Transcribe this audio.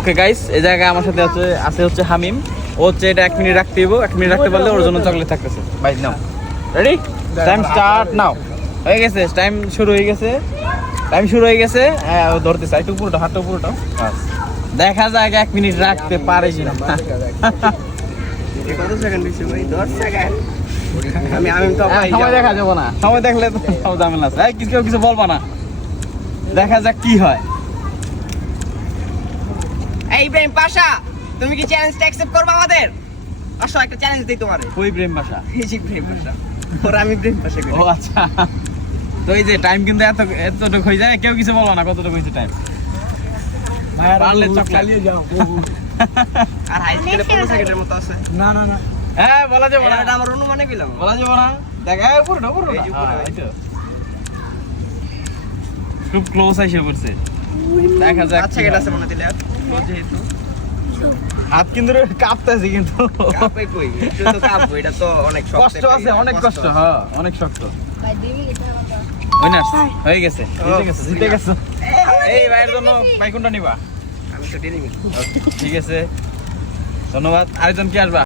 Okay guys, এই জায়গায় আমার সাথে আছে হামিম। ও হচ্ছে এটা 1 মিনিট রাখতে দিব, 1 মিনিট রাখতে পারলে ওর জন্য চকলেট থাকতেছে। ভাই নাও, রেডি, টাইম স্টার্ট নাও। হয়ে গেছে, টাইম শুরু হয়ে গেছে। হ্যাঁ, ও ধরতেছে, একটু পুরোটা হাতটা পুরোটা। দেখা যাক 1 মিনিট রাখতে পারে কিনা। কত সেকেন্ড দিছে ভাই? 10 সেকেন্ড। আমি তো সময় দেখা যাবে না, সময় দেখলে তো সব ঝামেলা আছে। এই কিছু বলবা না, দেখা যাক কি হয়। এই ইব্রাহিম পাশা, তুমি কি চ্যালেঞ্জটা অ্যাকসেপ্ট করবে আমাদের? আসো একটা চ্যালেঞ্জ দেই তোমারে। ওই প্রেম ভাষা। এই যে ইব্রাহিম পাশা, ওর আমি ইব্রাহিম পাশা করি। ও আচ্ছা, তো এই যে টাইম কিন্তু এতটুকু হয়ে যায়, কেউ কিছু বলবো না কতটুকু হয়েছে টাইম। পারলে চকলেট যাও। আর হাই স্কুলে 15 সেকেন্ডের মতো আছে। না না না, হ্যাঁ, বলা যাবে না, এটা আমার অনুমানে পেলাম। বলা যাবে না। দেখা পুরোটা এই যে পুরো। এই তো খুব ক্লোজ এসে পড়ছে। দেখা যাক 5 সেকেন্ড আছে মনে দিলে আর যেহেতু হাত কিন্তু কাঁপতেছে, কিন্তু কাপে কই একটু তো কাপো, এটা তো অনেক শক্ত। কষ্ট আছে, অনেক কষ্ট। হ্যাঁ, অনেক শক্ত। উইনার্স হয়ে গেছে, জিতে গেছে। এই ভাইয়ের জন্য ভাই কোনটা নিবা? আমি তো ডেলি ঠিক আছে, ধন্যবাদ। আরেকজন কি আসবা?